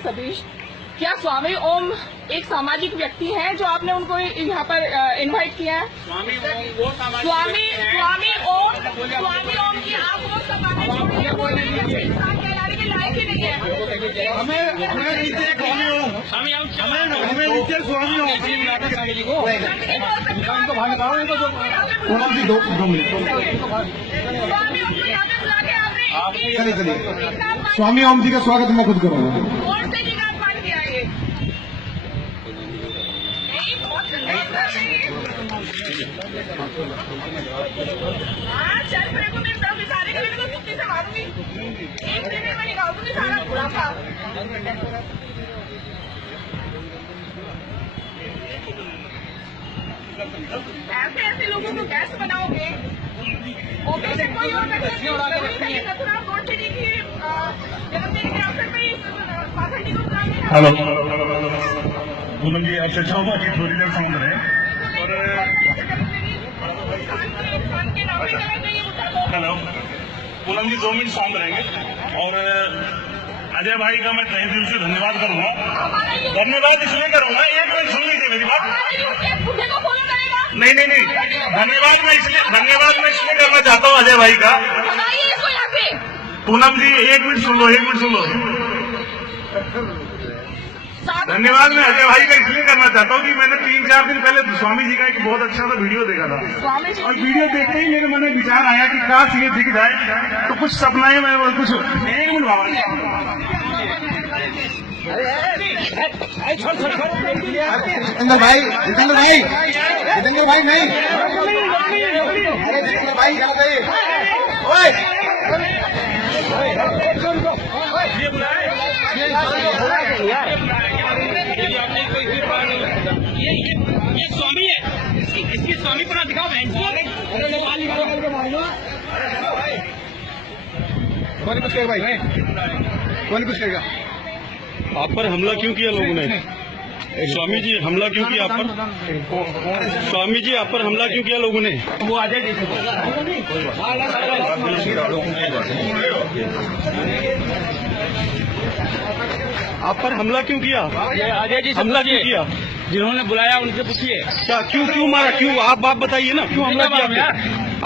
सतीश, क्या स्वामी ओम एक सामाजिक व्यक्ति हैं जो आपने उनको यहाँ पर इनवाइट किया है? स्वामी ओम की आप वो समाज छोड़िए, इंसान कहलाने के लायक ही नहीं है। हमें नीचे स्वामी ओम जी 2 मिनट चलिए स्वामी ओम जी का स्वागत मैं खुद करूँगा। ऐसे लोगों को कैसे बनाओगे? ओके से कोई और हेलो पूनम जी, आपसे चाहूंगा कि थोड़ी देर साउंड रहे। हेलो पूनम जी, 2 मिनट साउंड रहेंगे। और अजय भाई का मैं तहे दिल से धन्यवाद करूंगा। धन्यवाद इसलिए करूंगा, 1 मिनट सुन लीजिए मेरी बात। नहीं, धन्यवाद मैं इसलिए करना चाहता हूँ अजय भाई का। पूनम जी 1 मिनट सुन लो, 1 मिनट सुन लो। धन्यवाद मैं अजय भाई का इसलिए करना चाहता हूँ कि मैंने 3-4 दिन पहले स्वामी जी का एक बहुत अच्छा सा वीडियो देखा था, और वीडियो देखते ही मेरे मन में विचार आया कि काश ये दिख जाए तो कुछ सपनाएं मैं कुछ 1 मिनट बाबा जितेंद्र भाई नहीं, जितेंद्र भाई ये स्वामी है, इसकी स्वामी पना दिखाओ बहन को। कौन कुछ कहेगा भाई? कौन कुछ कहेगा? आप पर हमला क्यों किया लोगों ने? स्वामी जी हमला क्यों किया आप पर? स्वामी जी आप पर हमला क्यों किया लोगों ने? वो आ जाए आप पर हमला क्यों किया? अजय जी हमला क्यों किया? जिन्होंने बुलाया उनसे पूछिए। क्या क्यों मारा? क्यों आप बताइए ना, क्यों हमला किया आपने?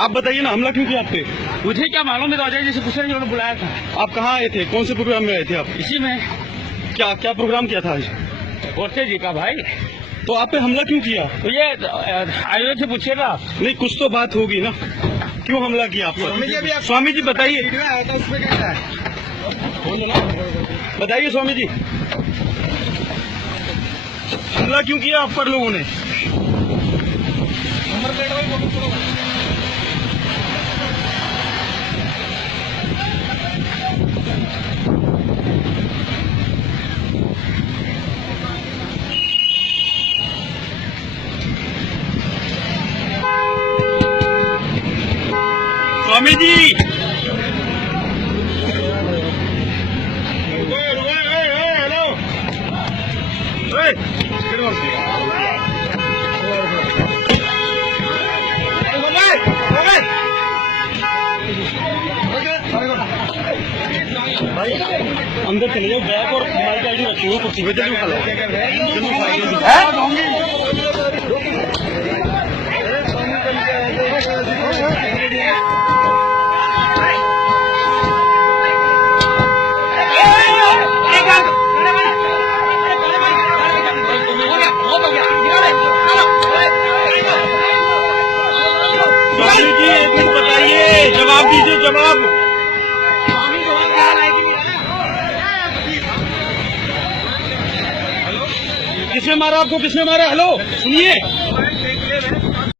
आप बताइए ना, हमला क्यों किया आप पे? मुझे क्या मालूम है, तो अजय जी से पूछे जिन्होंने बुलाया था। आप कहाँ आए थे? कौन से प्रोग्राम में आए थे आप? इसी में। क्या प्रोग्राम किया था आज? बोरसे जी का भाई। तो आप पे हमला क्यों किया? तो ये आयोग से पूछिएगा। नहीं, कुछ तो बात होगी ना, क्यों हमला किया आप पर? स्वामी जी बताइए, बताइए स्वामी जी, हमला क्यों किया आप पर लोगों ने? स्वामी जी हेलो, अंदर चले जाओ, बैग और मोबाइल का आईडी रखी हो कुर्सी पे, जल्दी उठा लो। स्वामी जी 1 मिनट बताइए, जवाब दीजिए, जवाब। किसने मारा आपको? किसने मारा? हेलो सुनिए।